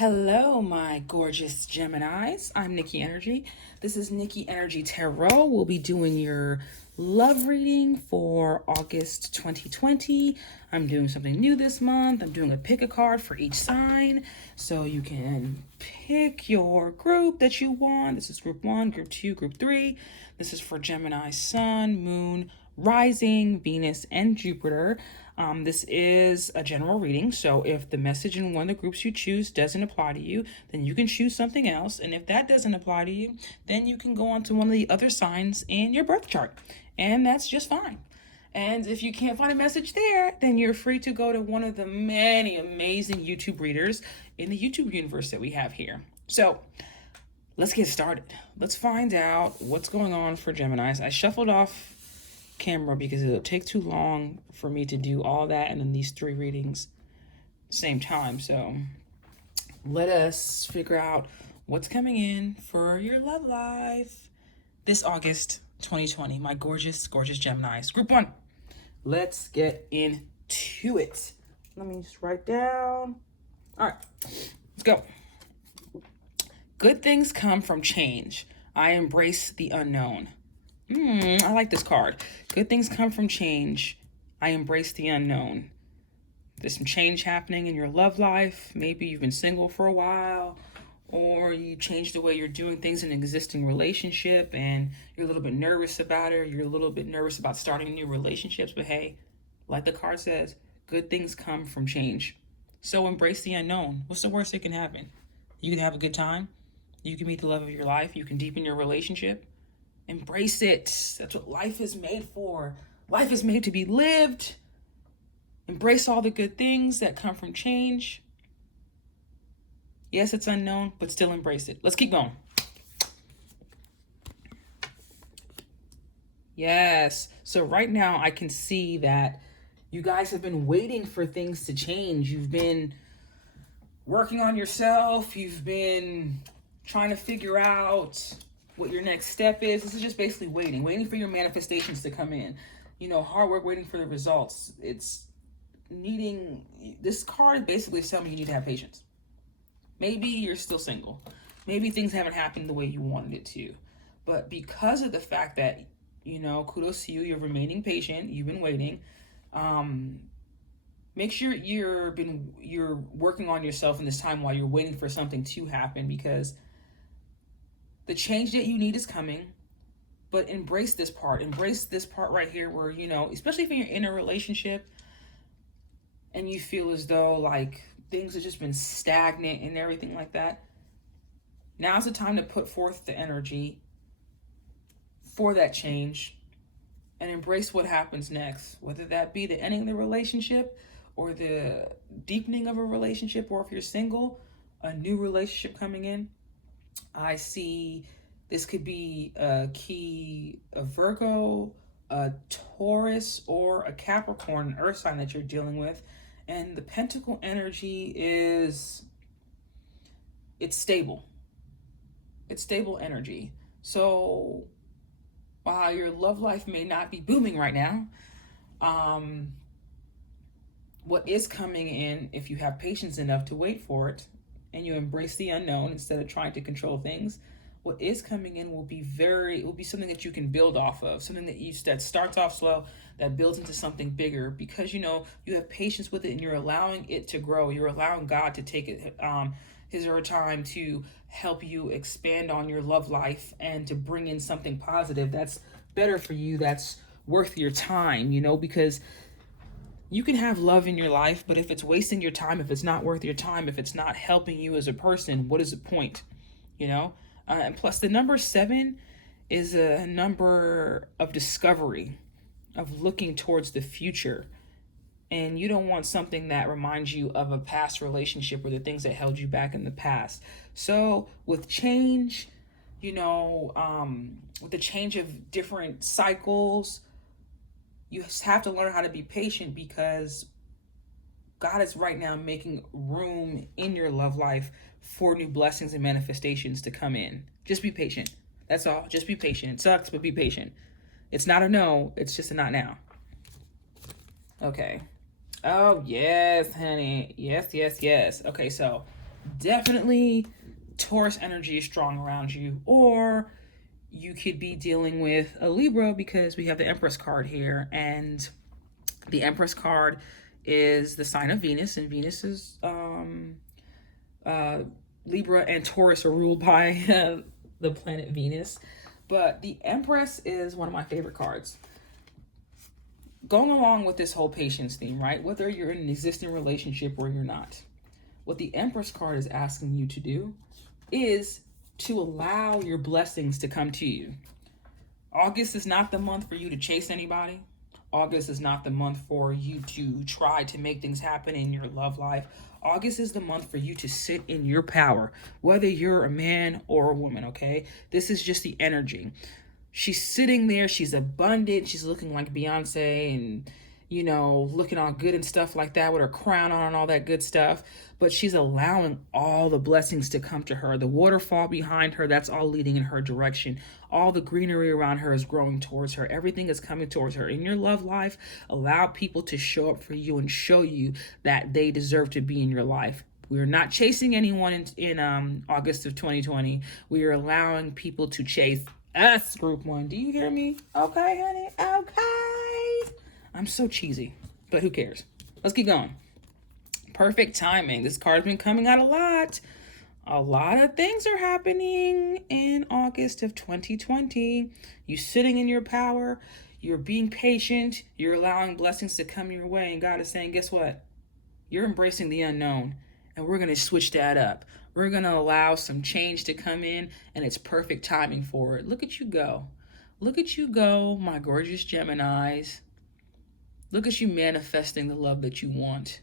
Hello, my gorgeous Geminis. I'm Nikki Energy. This is Nikkienergytarot. We'll be doing your love reading for August 2020. I'm doing something new this month. I'm doing a pick a card for each sign. So you can pick your group that you want. This is group 1, group 2, group 3. This is for Gemini, Sun, Moon, Rising, Venus, and Jupiter. This is a general reading, so if the message in one of the groups you choose doesn't apply to you, then you can choose something else. And if that doesn't apply to you, then you can go on to one of the other signs in your birth chart, and that's just fine. And if you can't find a message there, then you're free to go to one of the many amazing YouTube readers in the YouTube universe that we have here. So let's get started. Let's find out what's going on for Geminis. I shuffled off camera because it'll take too long for me to do all that and then these 3 readings same time. So let us figure out what's coming in for your love life this August 2020. My gorgeous Geminis. Group 1. Let's get into it. Let me just write down. All right, let's go. Good things come from change. I embrace the unknown. I like this card. Good things come from change. I embrace the unknown. There's some change happening in your love life. Maybe you've been single for a while, or you changed the way you're doing things in an existing relationship and you're a little bit nervous about it. You're a little bit nervous about starting new relationships. But hey, like the card says, good things come from change. So embrace the unknown. What's the worst that can happen? You can have a good time. You can meet the love of your life. You can deepen your relationship. Embrace it. That's what life is made for. Life is made to be lived. Embrace all the good things that come from change. Yes, it's unknown, but still embrace it. Let's keep going. Yes. So right now I can see that you guys have been waiting for things to change. You've been working on yourself. You've been trying to figure out what your next step is. This is just basically waiting for your manifestations to come in. Hard work, waiting for the results. It's needing, this card basically is telling me you need to have patience. Maybe you're still single. Maybe things haven't happened the way you wanted it to. But because of the fact that, kudos to you, you're remaining patient, you've been waiting. Make sure you're working on yourself in this time while you're waiting for something to happen, because the change that you need is coming. But embrace this part. Embrace this part right here where, especially if you're in a relationship and you feel as though like things have just been stagnant and everything like that. Now's the time to put forth the energy for that change and embrace what happens next, whether that be the ending of the relationship or the deepening of a relationship, or if you're single, a new relationship coming in. I see this could be a Virgo, a Taurus, or a Capricorn, an earth sign that you're dealing with. And the Pentacle energy it's stable. It's stable energy. So while your love life may not be booming right now, what is coming in, if you have patience enough to wait for it, and you embrace the unknown instead of trying to control things, what is coming in will be something that you can build off of, something that starts off slow, that builds into something bigger, because you have patience with it and you're allowing it to grow. You're allowing God to take it his or her time to help you expand on your love life and to bring in something positive that's better for you, that's worth your time, because you can have love in your life, but if it's wasting your time, if it's not worth your time, if it's not helping you as a person, what is the point? And plus the number 7 is a number of discovery, of looking towards the future. And you don't want something that reminds you of a past relationship or the things that held you back in the past. So with change, with the change of different cycles, you have to learn how to be patient, because God is right now making room in your love life for new blessings and manifestations to come in. Just be patient. That's all. Just be patient. It sucks, but be patient. It's not a no. It's just a not now. Okay. Oh, yes, honey. Yes. Okay, so definitely Taurus energy is strong around you, or you could be dealing with a Libra because we have the Empress card here, and the Empress card is the sign of Venus, and Venus is Libra and Taurus are ruled by the planet Venus. But the Empress is one of my favorite cards. Going along with this whole patience theme, right? Whether you're in an existing relationship or you're not, what the Empress card is asking you to do is to allow your blessings to come to you. August is not the month for you to chase anybody. August is not the month for you to try to make things happen in your love life. August is the month for you to sit in your power, whether you're a man or a woman, okay? This is just the energy. She's sitting there, she's abundant, she's looking like Beyonce and, you know, looking all good and stuff like that with her crown on and all that good stuff. But she's allowing all the blessings to come to her. The waterfall behind her, that's all leading in her direction. All the greenery around her is growing towards her. Everything is coming towards her. In your love life, allow people to show up for you and show you that they deserve to be in your life. We're not chasing anyone in August of 2020. We are allowing people to chase us, group one. Do you hear me? Okay, honey. Okay. I'm so cheesy, but who cares? Let's keep going. Perfect timing. This card's been coming out a lot. A lot of things are happening in August of 2020. You sitting in your power. You're being patient. You're allowing blessings to come your way. And God is saying, guess what? You're embracing the unknown. And we're going to switch that up. We're going to allow some change to come in. And it's perfect timing for it. Look at you go. Look at you go, my gorgeous Geminis. Look at you manifesting the love that you want.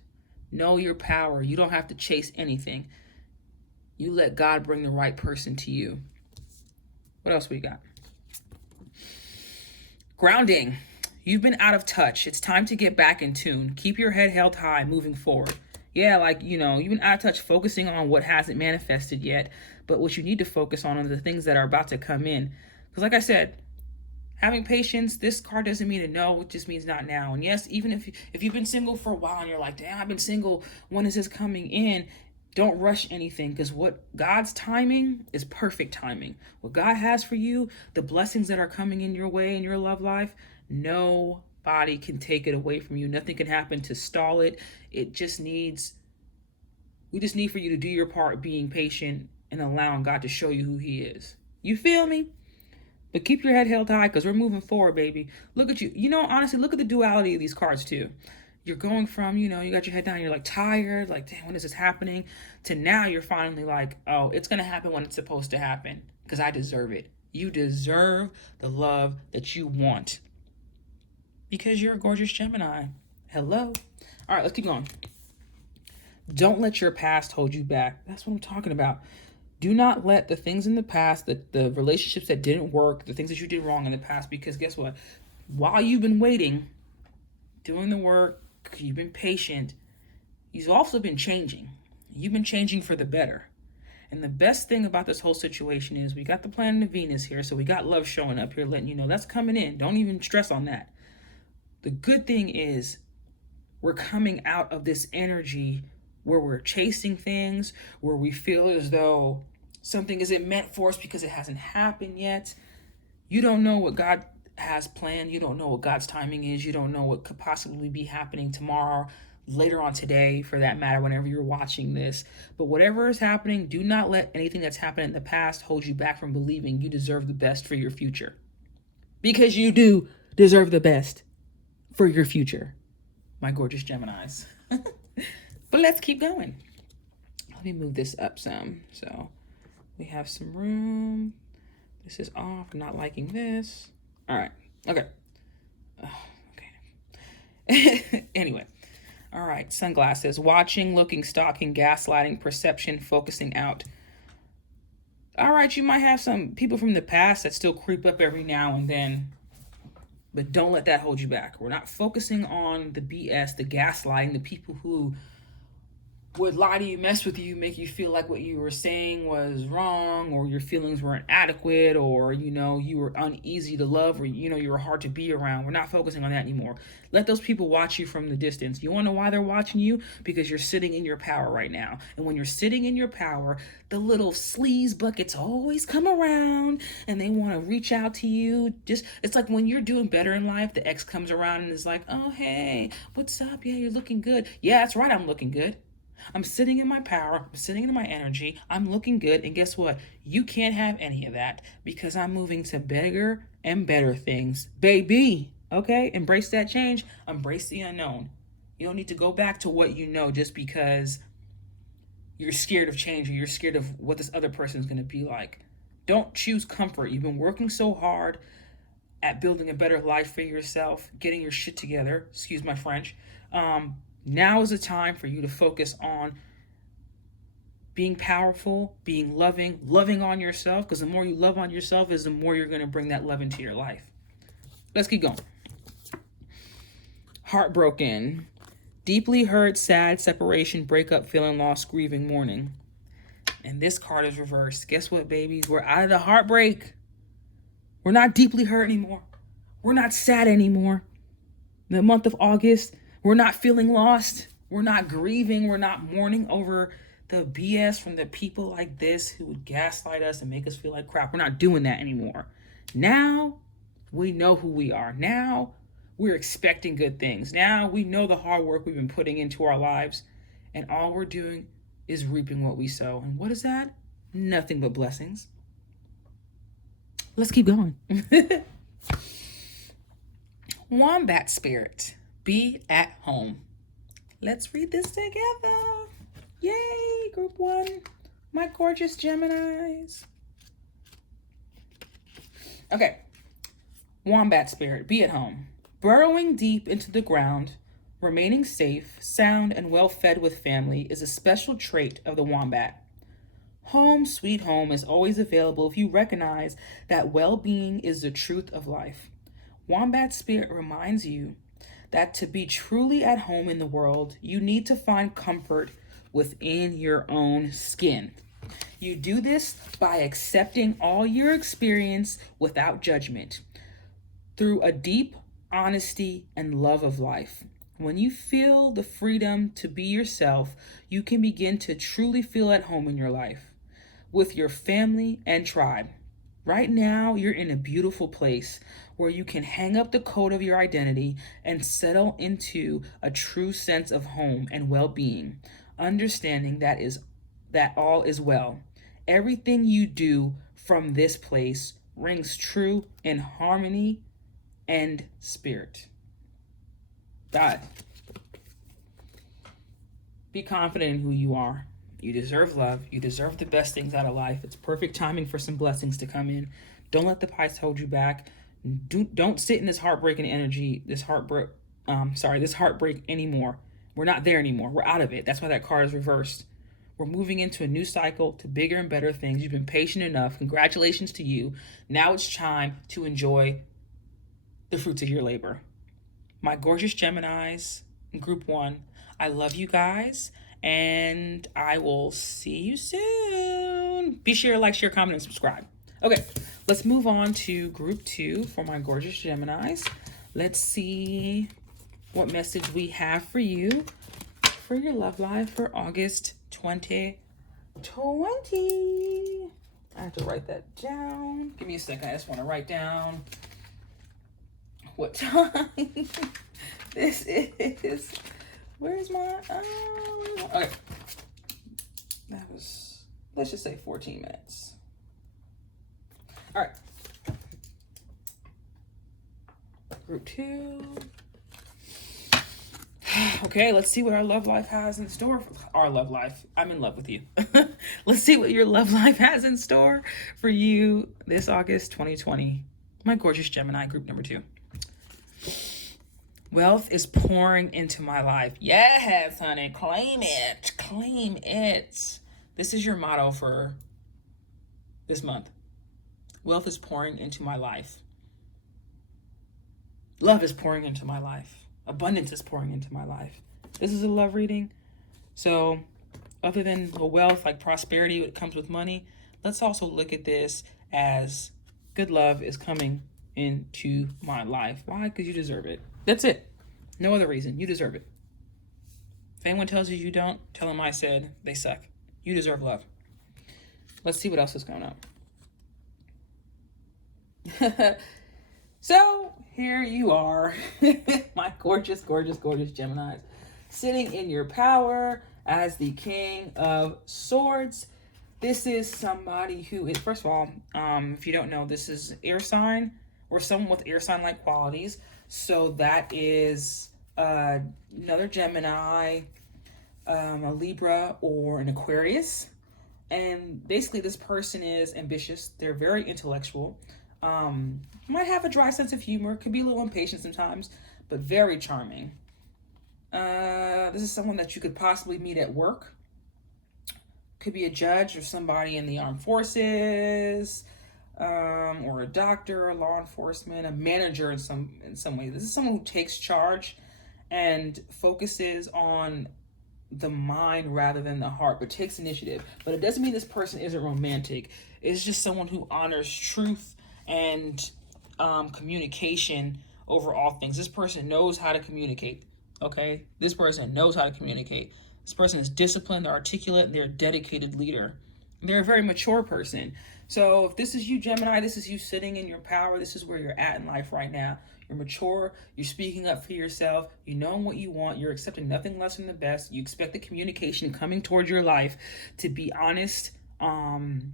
Know your power. You don't have to chase anything. You let God bring the right person to you. What else we got? Grounding. You've been out of touch. It's time to get back in tune. Keep your head held high moving forward. Yeah, like, you know, you've been out of touch focusing on what hasn't manifested yet. But what you need to focus on are the things that are about to come in. Because like I said, having patience, this card doesn't mean a no, it just means not now. And yes, even if you've been single for a while and you're like, damn, I've been single, when is this coming in? Don't rush anything, because what God's timing is perfect timing. What God has for you, the blessings that are coming in your way in your love life, nobody can take it away from you. Nothing can happen to stall it. We just need for you to do your part being patient and allowing God to show you who he is. You feel me? But keep your head held high because we're moving forward, baby. Look at you. You know, honestly, look at the duality of these cards too. You're going from, you know, you got your head down, you're like tired, like, damn, when is this happening? To now you're finally like, oh, it's going to happen when it's supposed to happen because I deserve it. You deserve the love that you want because you're a gorgeous Gemini. Hello. All right, let's keep going. Don't let your past hold you back. That's what I'm talking about. Do not let the things in the past, the relationships that didn't work, the things that you did wrong in the past, because guess what? While you've been waiting, doing the work, you've been patient, you've also been changing. You've been changing for the better. And the best thing about this whole situation is we got the planet of Venus here, so we got love showing up here, letting you know that's coming in. Don't even stress on that. The good thing is we're coming out of this energy where we're chasing things, where we feel as though something isn't meant for us because it hasn't happened yet. You don't know what God has planned. You don't know what God's timing is. You don't know what could possibly be happening tomorrow, later on today, for that matter, whenever you're watching this. But whatever is happening, do not let anything that's happened in the past hold you back from believing you deserve the best for your future. Because you do deserve the best for your future, my gorgeous Geminis. But let's keep going. Let me move this up some. So we have some room. This is off. I'm not liking this. All right. Okay. Okay. Anyway. All right. Sunglasses. Watching, looking, stalking, gaslighting, perception, focusing out. All right. You might have some people from the past that still creep up every now and then. But don't let that hold you back. We're not focusing on the BS, the gaslighting, the people who would lie to you, mess with you, make you feel like what you were saying was wrong, or your feelings weren't adequate, or, you were uneasy to love, or, you were hard to be around. We're not focusing on that anymore. Let those people watch you from the distance. You want to know why they're watching you? Because you're sitting in your power right now. And when you're sitting in your power, the little sleaze buckets always come around and they want to reach out to you. It's like when you're doing better in life, the ex comes around and is like, oh, hey, what's up? Yeah, you're looking good. Yeah, that's right, I'm looking good. I'm sitting in my power. I'm sitting in my energy. I'm looking good. And guess what? You can't have any of that because I'm moving to bigger and better things. Baby, okay? Embrace that change. Embrace the unknown. You don't need to go back to what you know just because you're scared of change or you're scared of what this other person is going to be like. Don't choose comfort. You've been working so hard at building a better life for yourself, getting your shit together. Excuse my French. Now is the time for you to focus on being powerful, being loving on yourself, because the more you love on yourself is the more you're going to bring that love into your life. Let's keep going. Heartbroken, deeply hurt, sad, separation, breakup, feeling lost, grieving, mourning. And this card is reversed. Guess what, babies? We're out of the heartbreak. We're not deeply hurt anymore. We're not sad anymore. The month of August, we're not feeling lost. We're not grieving. We're not mourning over the BS from the people like this who would gaslight us and make us feel like crap. We're not doing that anymore. Now we know who we are. Now we're expecting good things. Now we know the hard work we've been putting into our lives, and all we're doing is reaping what we sow. And what is that? Nothing but blessings. Let's keep going. Wombat spirit. Be at home. Let's read this together. Yay, group 1. My gorgeous Geminis. Okay. Wombat spirit. Be at home. Burrowing deep into the ground, remaining safe, sound, and well fed with family is a special trait of the wombat. Home, sweet home is always available if you recognize that well-being is the truth of life. Wombat spirit reminds you that to be truly at home in the world, you need to find comfort within your own skin. You do this by accepting all your experience without judgment, through a deep honesty and love of life. When you feel the freedom to be yourself, you can begin to truly feel at home in your life, with your family and tribe. Right now, you're in a beautiful place where you can hang up the coat of your identity and settle into a true sense of home and well-being, understanding that all is well. Everything you do from this place rings true in harmony and spirit. God, be confident in who you are. You deserve love. You deserve the best things out of life. It's perfect timing for some blessings to come in. Don't let the past hold you back. Don't sit in this heartbreaking energy, this heartbreak anymore. We're not there anymore. We're out of it. That's why that card is reversed. We're moving into a new cycle to bigger and better things. You've been patient enough. Congratulations to you. Now it's time to enjoy the fruits of your labor. My gorgeous Geminis, group 1, I love you guys. And I will see you soon. Be sure, like, share, comment, and subscribe. Okay, let's move on to group 2 for my gorgeous Geminis. Let's see what message we have for you for your love life for August 2020. I have to write that down. Give me a second. I just want to write down what time this is. Where's my, okay. That was, let's just say 14 minutes. All right. Group 2. Okay, let's see what our love life has in store. Our love life. I'm in love with you. Let's see what your love life has in store for you this August 2020. My gorgeous Gemini, group number 2. Wealth is pouring into my life. Yes, honey. Claim it. Claim it. This is your motto for this month. Wealth is pouring into my life. Love is pouring into my life. Abundance is pouring into my life. This is a love reading. So other than the wealth, like prosperity, that comes with money, let's also look at this as good love is coming into my life. Why? Because you deserve it. That's it. No other reason. You deserve it. If anyone tells you you don't, tell them I said they suck. You deserve love. Let's see what else is going on. So here you are, my gorgeous, gorgeous, gorgeous Geminis, sitting in your power as the King of Swords. This is somebody who is, first of all, if you don't know, this is air sign or someone with air sign like qualities. So that is another Gemini, a Libra, or an Aquarius. And basically this person is ambitious. They're very intellectual. Might have a dry sense of humor, could be a little impatient sometimes, but very charming. This is someone that you could possibly meet at work. Could be a judge or somebody in the armed forces, or a doctor, law enforcement, a manager in some way. This is someone who takes charge and focuses on the mind rather than the heart, but takes initiative. But it doesn't mean this person isn't romantic. It's just someone who honors truth and communication over all things. This person knows how to communicate. Okay, this person knows how to communicate. This person is disciplined, they're articulate, they're a dedicated leader. They're a very mature person. So if this is you, Gemini, this is you sitting in your power. This is where you're at in life right now. You're mature, you're speaking up for yourself, you know what you want, you're accepting nothing less than the best. You expect the communication coming towards your life to be honest, and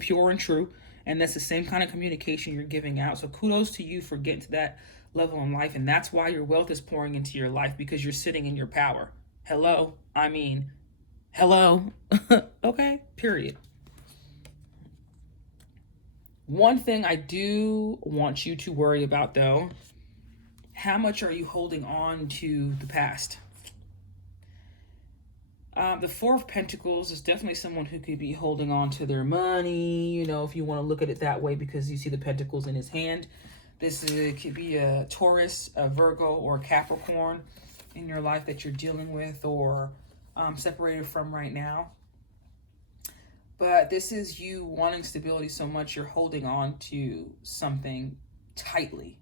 pure and true. And that's the same kind of communication you're giving out. So kudos to you for getting to that level in life. And that's why your wealth is pouring into your life, because you're sitting in your power. Hello. Okay, period. One thing I do want you to worry about, though, how much are you holding on to the past? The Four of Pentacles is definitely someone who could be holding on to their money, you know, if you want to look at it that way, because you see the Pentacles in his hand. This could be a Taurus, a Virgo, or a Capricorn in your life that you're dealing with or separated from right now. But this is you wanting stability so much you're holding on to something tightly.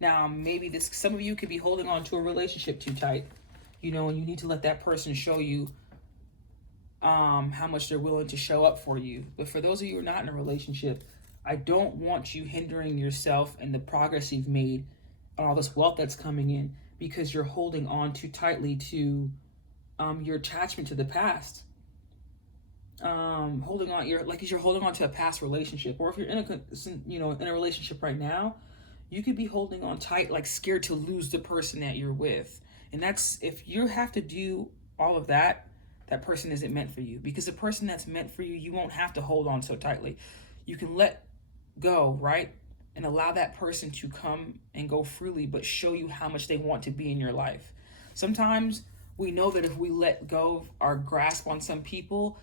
Now, maybe some of you could be holding on to a relationship too tight, you know, and you need to let that person show you how much they're willing to show up for you. But for those of you who are not in a relationship, I don't want you hindering yourself and the progress you've made and all this wealth that's coming in because you're holding on too tightly to your attachment to the past. You're holding on to a past relationship, or if you're in a relationship right now, you could be holding on tight, like scared to lose the person that you're with. And that's, if you have to do all of that, that person isn't meant for you, because the person that's meant for you, you won't have to hold on so tightly. You can let go, right? And allow that person to come and go freely, but show you how much they want to be in your life. Sometimes we know that if we let go of our grasp on some people,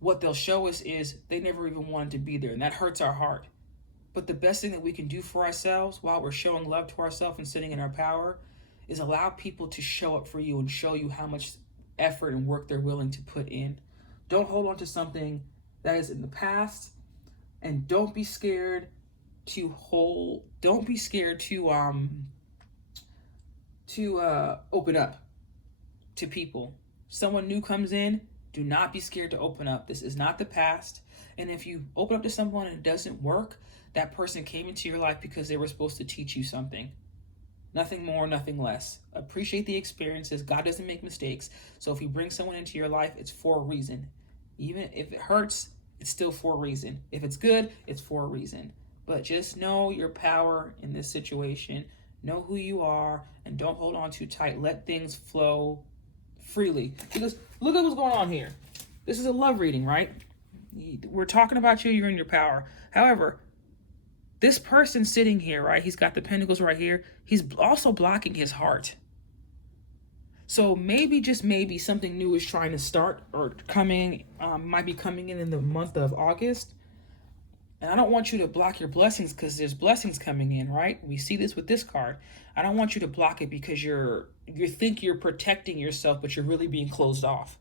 what they'll show us is they never even wanted to be there, and that hurts our heart. But the best thing that we can do for ourselves while we're showing love to ourselves and sitting in our power is allow people to show up for you and show you how much effort and work they're willing to put in. Don't hold on to something that is in the past, and don't be scared to open up to people. Someone new comes in, do not be scared to open up. This is not the past. And if you open up to someone and it doesn't work, that person came into your life because they were supposed to teach you something. Nothing more, nothing less. Appreciate the experiences. God doesn't make mistakes. So if he brings someone into your life, it's for a reason. Even if it hurts, it's still for a reason. If it's good, it's for a reason. But just know your power in this situation. Know who you are, and don't hold on too tight. Let things flow freely. Because look at what's going on here. This is a love reading, right? We're talking about you. You're in your power. However, this person sitting here, right? He's got the pentacles right here. He's also blocking his heart. So maybe, just maybe, something new is trying to start or might be coming in the month of August. And I don't want you to block your blessings because there's blessings coming in, right? We see this with this card. I don't want you to block it because you think you're protecting yourself, but you're really being closed off.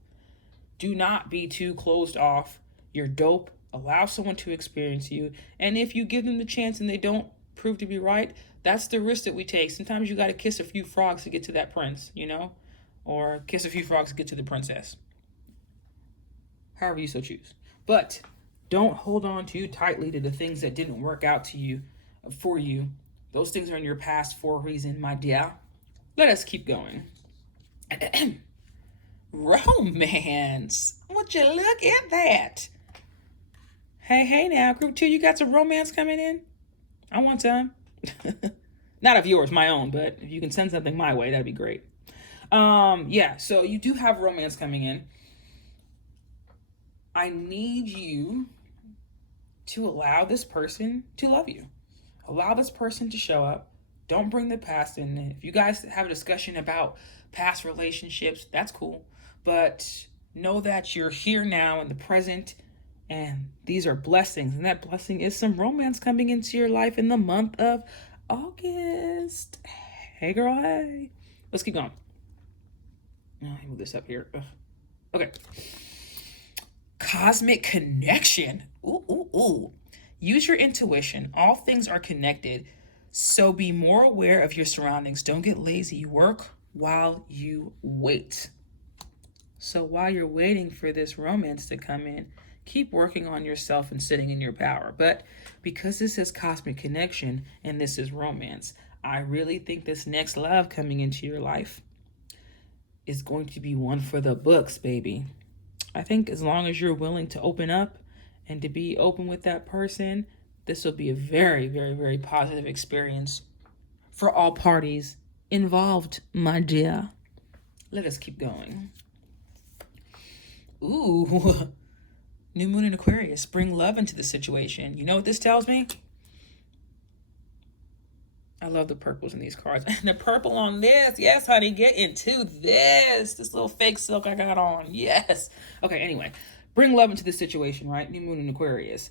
Do not be too closed off. You're dope. Allow someone to experience you. And if you give them the chance and they don't prove to be right, that's the risk that we take. Sometimes you got to kiss a few frogs to get to that prince, you know? Or kiss a few frogs to get to the princess. However you so choose. But don't hold on too tightly to the things that didn't work out to you, for you. Those things are in your past for a reason, my dear. Let us keep going. Romance. Would you look at that? Hey now, group 2, you got some romance coming in? I want some. Not of yours, my own, but if you can send something my way, that'd be great. Yeah, so you do have romance coming in. I need you to allow this person to love you. Allow this person to show up. Don't bring the past in. If you guys have a discussion about past relationships, that's cool. But know that you're here now in the present, and these are blessings. And that blessing is some romance coming into your life in the month of August. Hey, girl, hey. Let's keep going. Let me move this up here. Ugh. Okay. Cosmic connection. Ooh. Use your intuition. All things are connected. So be more aware of your surroundings. Don't get lazy. Work while you wait. So while you're waiting for this romance to come in, keep working on yourself and sitting in your power. But because this is cosmic connection and this is romance, I really think this next love coming into your life is going to be one for the books, baby. I think as long as you're willing to open up and to be open with that person, this will be a very, very, very positive experience for all parties involved, my dear. Let us keep going. Ooh, new moon in Aquarius. Bring love into the situation. You know what this tells me? I love the purples in these cards. And the purple on this. Yes, honey, get into this. This little fake silk I got on. Yes. Okay, anyway. Bring love into the situation, right? New moon in Aquarius.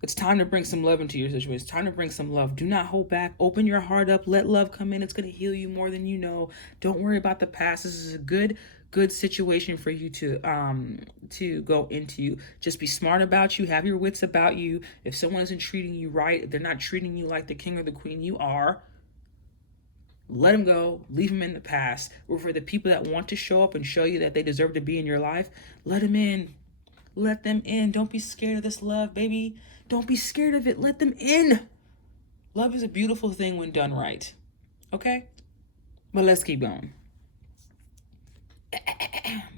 It's time to bring some love into your situation. It's time to bring some love. Do not hold back. Open your heart up. Let love come in. It's going to heal you more than you know. Don't worry about the past. This is a good situation for you to go into. Just be smart about you. Have your wits about you. If someone isn't treating you right, if they're not treating you like the king or the queen you are, let them go. Leave them in the past. Or for the people that want to show up and show you that they deserve to be in your life, let them in. Let them in. Don't be scared of this love, baby. Don't be scared of it. Let them in. Love is a beautiful thing when done right. Okay? But let's keep going.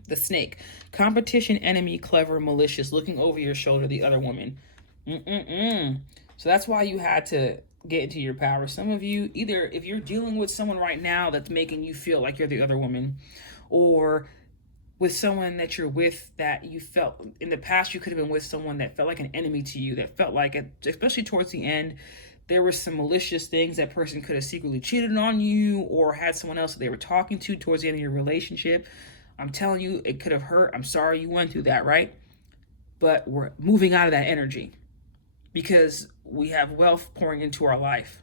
The snake. Competition, enemy, clever, malicious, looking over your shoulder, the other woman. So that's why you had to get into your power. Some of you, either if you're dealing with someone right now that's making you feel like you're the other woman, or with someone that you're with that you felt in the past you could have been with someone that felt like an enemy to you, that felt like, especially towards the end, there were some malicious things. That person could have secretly cheated on you or had someone else that they were talking to towards the end of your relationship. I'm telling you, it could have hurt. I'm sorry you went through that, right? But we're moving out of that energy because we have wealth pouring into our life.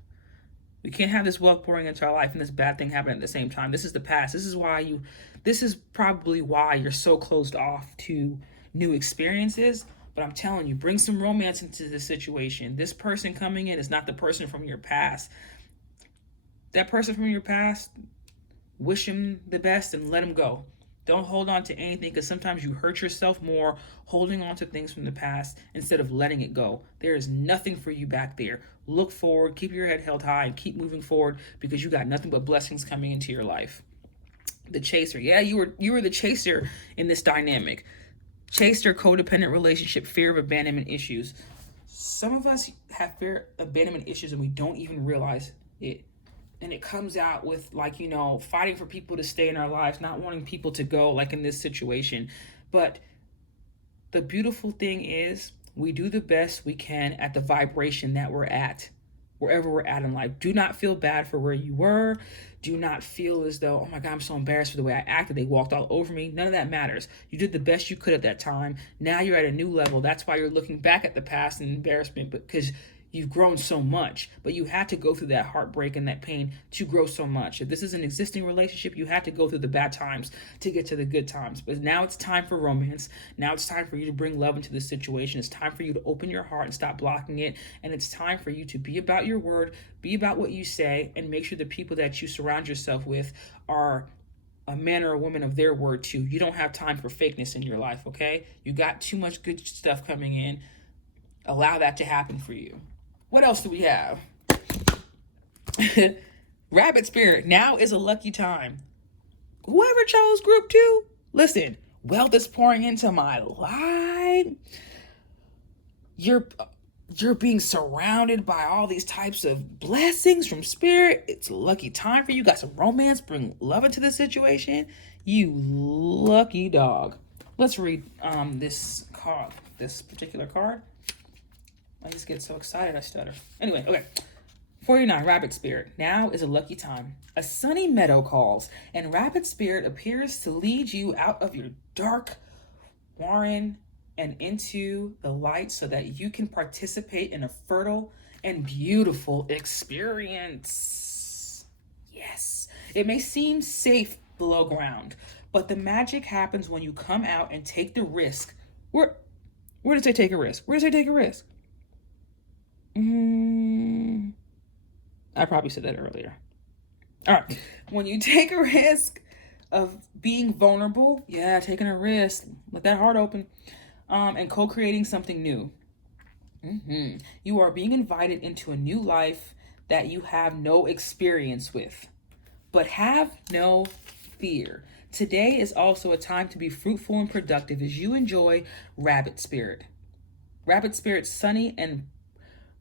We can't have this wealth pouring into our life and this bad thing happening at the same time. This is the past. This is probably why you're so closed off to new experiences. But I'm telling you, bring some romance into the situation. This person coming in is not the person from your past. That person from your past, wish him the best and let him go. Don't hold on to anything, because sometimes you hurt yourself more holding on to things from the past instead of letting it go. There is nothing for you back there. Look forward, keep your head held high, and keep moving forward, because you got nothing but blessings coming into your life. The chaser. Yeah, you were the chaser in this dynamic. Chaser, codependent relationship, fear of abandonment issues. Some of us have fear of abandonment issues and we don't even realize it. And it comes out with, like, fighting for people to stay in our lives, not wanting people to go, like in this situation. But the beautiful thing is we do the best we can at the vibration that we're at. wherever we're at in life. Do not feel bad for where you were. Do not feel as though, oh my God, I'm so embarrassed for the way I acted. They walked all over me. None of that matters. You did the best you could at that time. Now you're at a new level. That's why you're looking back at the past in embarrassment, because you've grown so much. But you had to go through that heartbreak and that pain to grow so much. If this is an existing relationship, you had to go through the bad times to get to the good times. But now it's time for romance. Now it's time for you to bring love into this situation. It's time for you to open your heart and stop blocking it. And it's time for you to be about your word, be about what you say, and make sure the people that you surround yourself with are a man or a woman of their word too. You don't have time for fakeness in your life, okay? You got too much good stuff coming in. Allow that to happen for you. What else do we have? Rabbit spirit, now is a lucky time. Whoever chose group 2, listen, wealth is pouring into my life. You're being surrounded by all these types of blessings from spirit. It's a lucky time for you. Got some romance, bring love into the situation. You lucky dog. Let's read this card, this particular card. I just get so excited I stutter. Anyway, okay. 49, Rabbit Spirit. Now is a lucky time. A sunny meadow calls, and Rabbit Spirit appears to lead you out of your dark warren and into the light so that you can participate in a fertile and beautiful experience. Yes. It may seem safe below ground, but the magic happens when you come out and take the risk. Where does it take a risk? Where does it take a risk? I probably said that earlier. All right. When you take a risk of being vulnerable, taking a risk, let that heart open, and co-creating something new. You are being invited into a new life that you have no experience with. But have no fear. Today is also a time to be fruitful and productive as you enjoy Rabbit Spirit. Rabbit Spirit's sunny and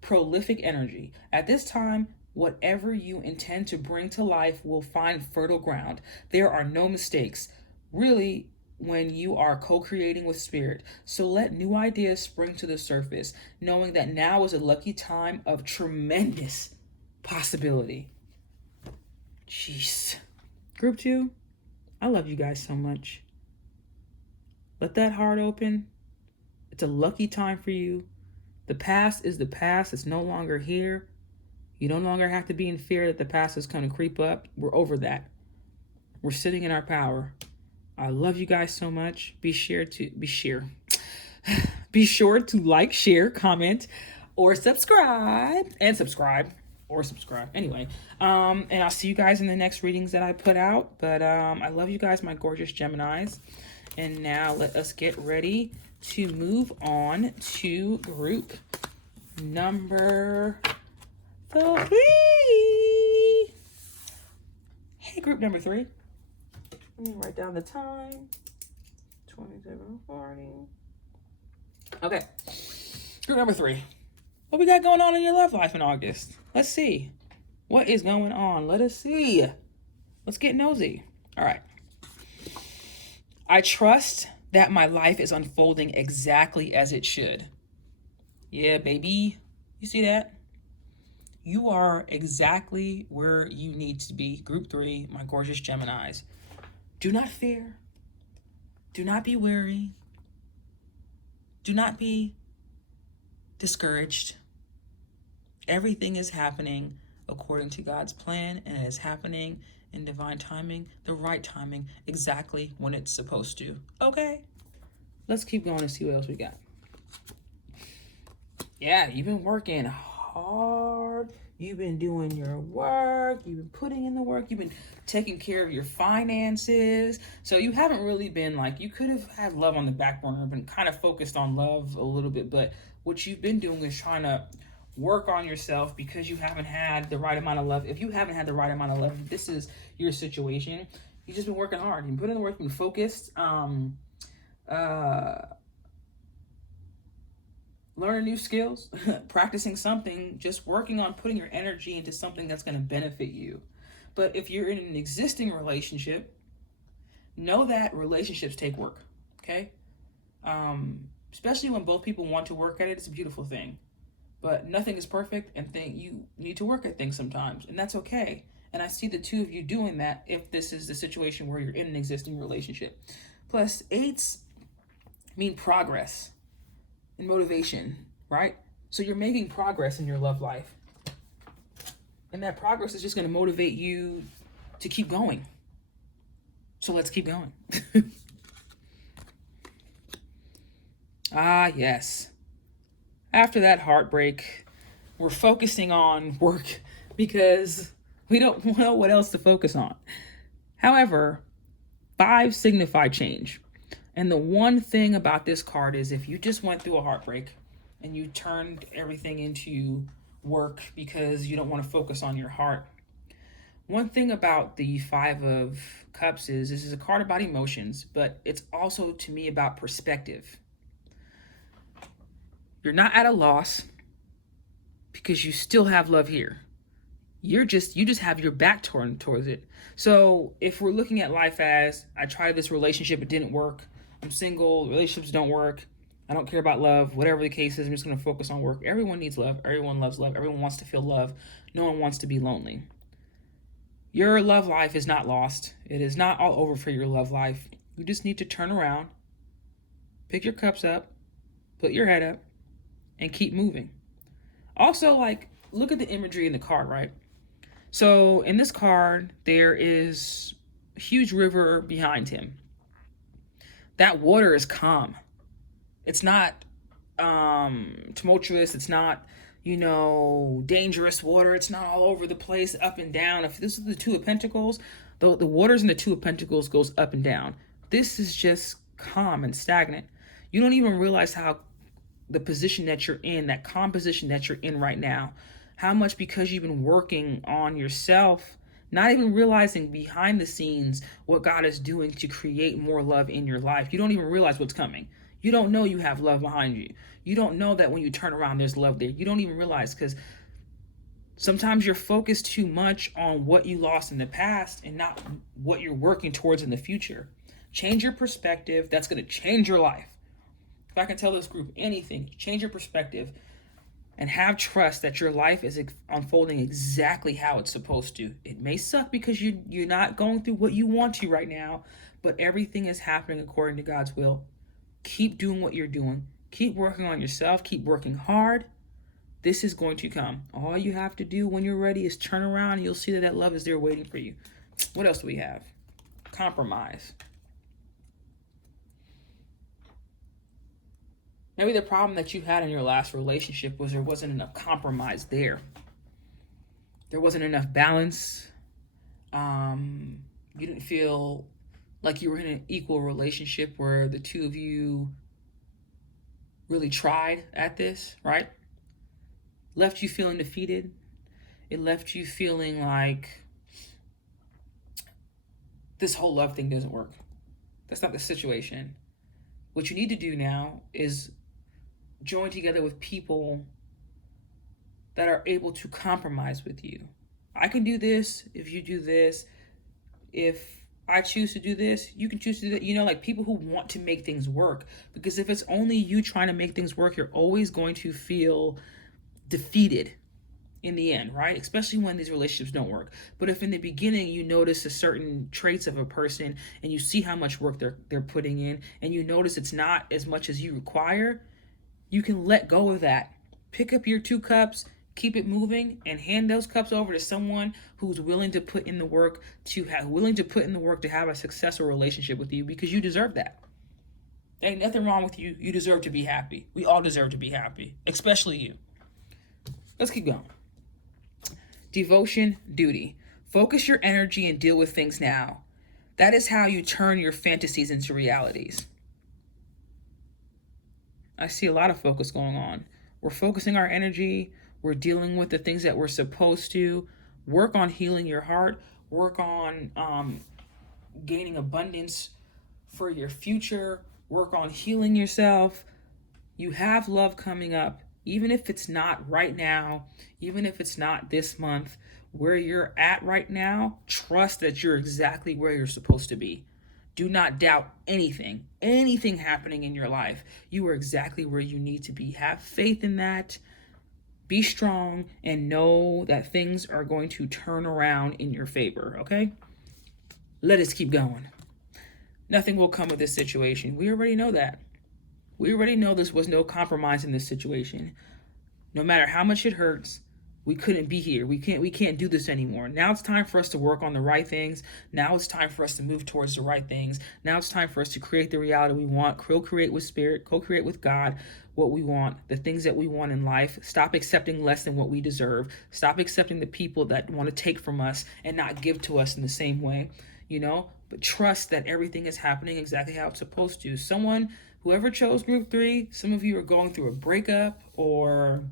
prolific energy. At this time, whatever you intend to bring to life will find fertile ground. There are no mistakes, really, when you are co-creating with spirit. So let new ideas spring to the surface, knowing that now is a lucky time of tremendous possibility. Jeez. Group 2, I love you guys so much. Let that heart open. It's a lucky time for you. The past is the past. It's no longer here. You no longer have to be in fear that the past is going to creep up. We're over that. We're sitting in our power. I love you guys so much. Be sure to like, share, comment, or subscribe. Anyway, and I'll see you guys in the next readings that I put out. But I love you guys, my gorgeous Geminis. And now let us get ready to move on to group number 3. Hey, group number 3. Let me write down the time. 27:40. Okay. Group number 3. What we got going on in your love life in August? Let's see. What is going on? Let us see. Let's get nosy. All right. I trust that my life is unfolding exactly as it should. Yeah, baby. You see that? You are exactly where you need to be. Group 3, my gorgeous Geminis. Do not fear. Do not be weary. Do not be discouraged. Everything is happening according to God's plan, and it is happening in divine timing, the right timing, exactly when it's supposed to. Okay, let's keep going and see what else we got. Yeah, you've been working hard. You've been doing your work. You've been putting in the work. You've been taking care of your finances. So you haven't really been like, you could have had love on the back burner, been kind of focused on love a little bit. But what you've been doing is trying to work on yourself because you haven't had the right amount of love. If you haven't had the right amount of love, if this is your situation, you've just been working hard. You've been putting in the work, been focused. Learning new skills, practicing something, just working on putting your energy into something that's going to benefit you. But if you're in an existing relationship, know that relationships take work, okay? Especially when both people want to work at it, it's a beautiful thing. But nothing is perfect, and you need to work at things sometimes, and that's okay. And I see the two of you doing that if this is the situation where you're in an existing relationship. Plus, eights mean progress and motivation, right? So you're making progress in your love life. And that progress is just going to motivate you to keep going. So let's keep going. Ah, yes. After that heartbreak, we're focusing on work because we don't know what else to focus on. However, five signify change. And the one thing about this card is if you just went through a heartbreak and you turned everything into work because you don't want to focus on your heart. One thing about the Five of Cups is this is a card about emotions, but it's also to me about perspective. You're not at a loss because you still have love here. You just have your back turned towards it. So if we're looking at life as I tried this relationship, it didn't work. I'm single, relationships don't work. I don't care about love, whatever the case is, I'm just going to focus on work. Everyone needs love. Everyone loves love. Everyone wants to feel love. No one wants to be lonely. Your love life is not lost. It is not all over for your love life. You just need to turn around, pick your cups up, put your head up, and keep moving. Also, like, look at the imagery in the card, right? So in this card, there is a huge river behind him. That water is calm. It's not tumultuous. It's not, dangerous water. It's not all over the place, up and down. If this is the Two of Pentacles, the waters in the Two of Pentacles goes up and down. This is just calm and stagnant. You don't even realize how the position that you're in, that calm position that you're in right now, how much because you've been working on yourself, not even realizing behind the scenes what God is doing to create more love in your life. You don't even realize what's coming. You don't know you have love behind you. You don't know that when you turn around, there's love there. You don't even realize because sometimes you're focused too much on what you lost in the past and not what you're working towards in the future. Change your perspective. That's going to change your life. If I can tell this group anything, change your perspective and have trust that your life is unfolding exactly how it's supposed to. It may suck because you're not going through what you want to right now, but everything is happening according to God's will. Keep doing what you're doing. Keep working on yourself. Keep working hard. This is going to come. All you have to do when you're ready is turn around and you'll see that love is there waiting for you. What else do we have? Compromise. Maybe the problem that you had in your last relationship was there wasn't enough compromise there. There wasn't enough balance. You didn't feel like you were in an equal relationship where the two of you really tried at this, right? Left you feeling defeated. It left you feeling like this whole love thing doesn't work. That's not the situation. What you need to do now is join together with people that are able to compromise with you. I can do this if you do this. If I choose to do this, you can choose to do that. Like people who want to make things work. Because if it's only you trying to make things work, you're always going to feel defeated in the end, right? Especially when these relationships don't work. But if in the beginning you notice a certain traits of a person and you see how much work they're putting in and you notice it's not as much as you require, you can let go of that. Pick up your 2 cups, keep it moving, and hand those cups over to someone who's willing to put in the work to have a successful relationship with you, because you deserve that. There ain't nothing wrong with you. You deserve to be happy. We all deserve to be happy, especially you. Let's keep going. Devotion, duty. Focus your energy and deal with things now. That is how you turn your fantasies into realities. I see a lot of focus going on. We're focusing our energy. We're dealing with the things that we're supposed to. Work on healing your heart. Work on gaining abundance for your future. Work on healing yourself. You have love coming up. Even if it's not right now, even if it's not this month, where you're at right now, trust that you're exactly where you're supposed to be. Do not doubt anything happening in your life. You are exactly where you need to be. Have faith in that. Be strong and know that things are going to turn around in your favor, okay? Let us keep going. Nothing will come of this situation. We already know that. We already know this was no compromise in this situation. No matter how much it hurts, we couldn't be here. We can't do this anymore. Now it's time for us to work on the right things. Now it's time for us to move towards the right things. Now it's time for us to create the reality we want, co-create with spirit, co-create with God what we want, the things that we want in life. Stop accepting less than what we deserve. Stop accepting the people that want to take from us and not give to us in the same way, but trust that everything is happening exactly how it's supposed to. Whoever chose group 3, some of you are going through a breakup, or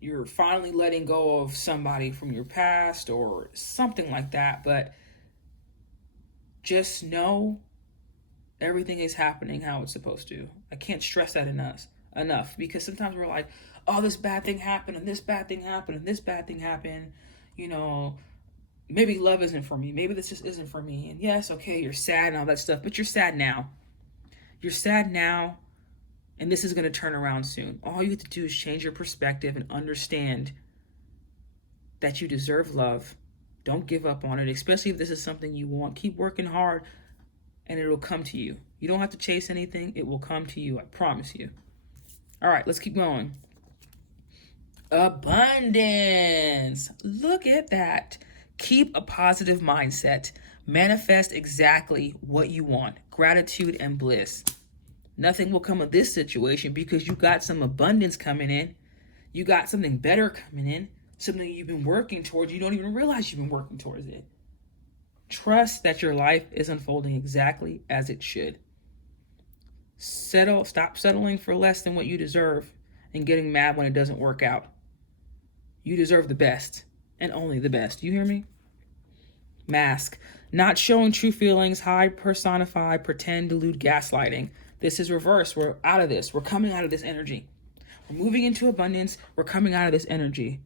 you're finally letting go of somebody from your past or something like that. But just know everything is happening how it's supposed to. I can't stress that enough, because sometimes we're like, oh, this bad thing happened, and this bad thing happened, and this bad thing happened. Maybe love isn't for me. Maybe this just isn't for me. And yes, okay, you're sad and all that stuff, but you're sad now. You're sad now, and this is going to turn around soon. All you have to do is change your perspective and understand that you deserve love. Don't give up on it, especially if this is something you want. Keep working hard, and it will come to you. You don't have to chase anything. It will come to you. I promise you. All right, let's keep going. Abundance. Look at that. Keep a positive mindset. Manifest exactly what you want. Gratitude and bliss. Nothing will come of this situation because you got some abundance coming in. You got something better coming in. Something you've been working towards. You don't even realize you've been working towards it. Trust that your life is unfolding exactly as it should. Stop settling for less than what you deserve and getting mad when it doesn't work out. You deserve the best and only the best. You hear me? Mask. Not showing true feelings, hide, personify, pretend, delude, gaslighting. This is reverse. We're out of this. We're coming out of this energy. We're moving into abundance. We're coming out of this energy.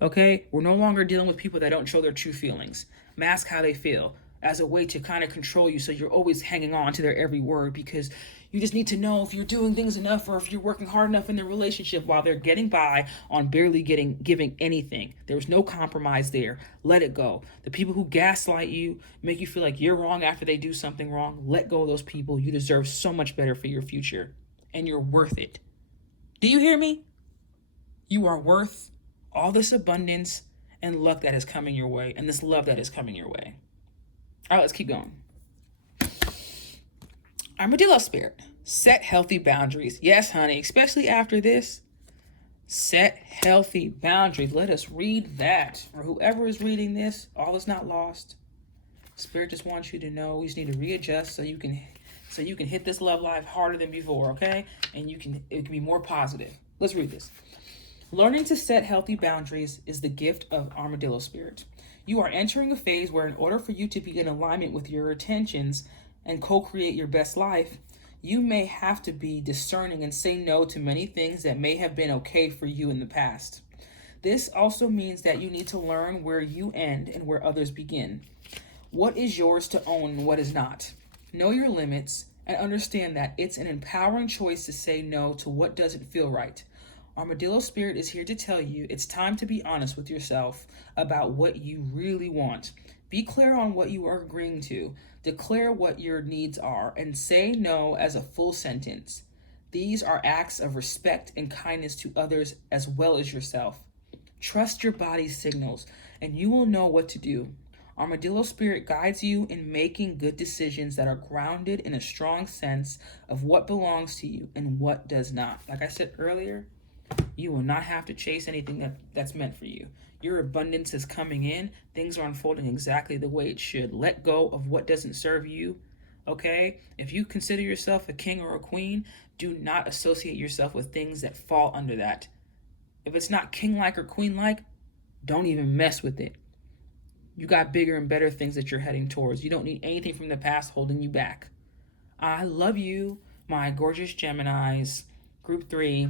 Okay? We're no longer dealing with people that don't show their true feelings. Mask how they feel as a way to kind of control you, so you're always hanging on to their every word, because you just need to know if you're doing things enough or if you're working hard enough in their relationship while they're getting by on barely giving anything. There's no compromise there. Let it go. The people who gaslight you, make you feel like you're wrong after they do something wrong, let go of those people. You deserve so much better for your future, and you're worth it. Do you hear me? You are worth all this abundance and luck that is coming your way, and this love that is coming your way. All right, let's keep going. Armadillo spirit. Set healthy boundaries. Yes, honey, especially after this. Set healthy boundaries. Let us read that. Or whoever is reading this, all is not lost. Spirit just wants you to know you just need to readjust so you can hit this love life harder than before, okay? And it can be more positive. Let's read this. Learning to set healthy boundaries is the gift of Armadillo spirit. You are entering a phase where, in order for you to be in alignment with your intentions and co-create your best life, you may have to be discerning and say no to many things that may have been okay for you in the past. This also means that you need to learn where you end and where others begin. What is yours to own and what is not? Know your limits and understand that it's an empowering choice to say no to what doesn't feel right. Armadillo Spirit is here to tell you it's time to be honest with yourself about what you really want. Be clear on what you are agreeing to. Declare what your needs are and say no as a full sentence. These are acts of respect and kindness to others as well as yourself. Trust your body's signals and you will know what to do. Armadillo Spirit guides you in making good decisions that are grounded in a strong sense of what belongs to you and what does not. Like I said earlier, you will not have to chase anything that's meant for you. Your abundance is coming in. Things are unfolding exactly the way it should. Let go of what doesn't serve you, okay? If you consider yourself a king or a queen, do not associate yourself with things that fall under that. If it's not king-like or queen-like, don't even mess with it. You got bigger and better things that you're heading towards. You don't need anything from the past holding you back. I love you, my gorgeous Geminis. Group 3.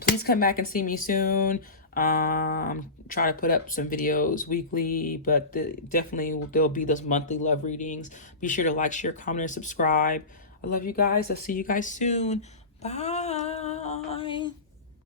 Please come back and see me soon. Try to put up some videos weekly, but definitely there'll be those monthly love readings. Be sure to like, share, comment, and subscribe. I love you guys. I'll see you guys soon. Bye.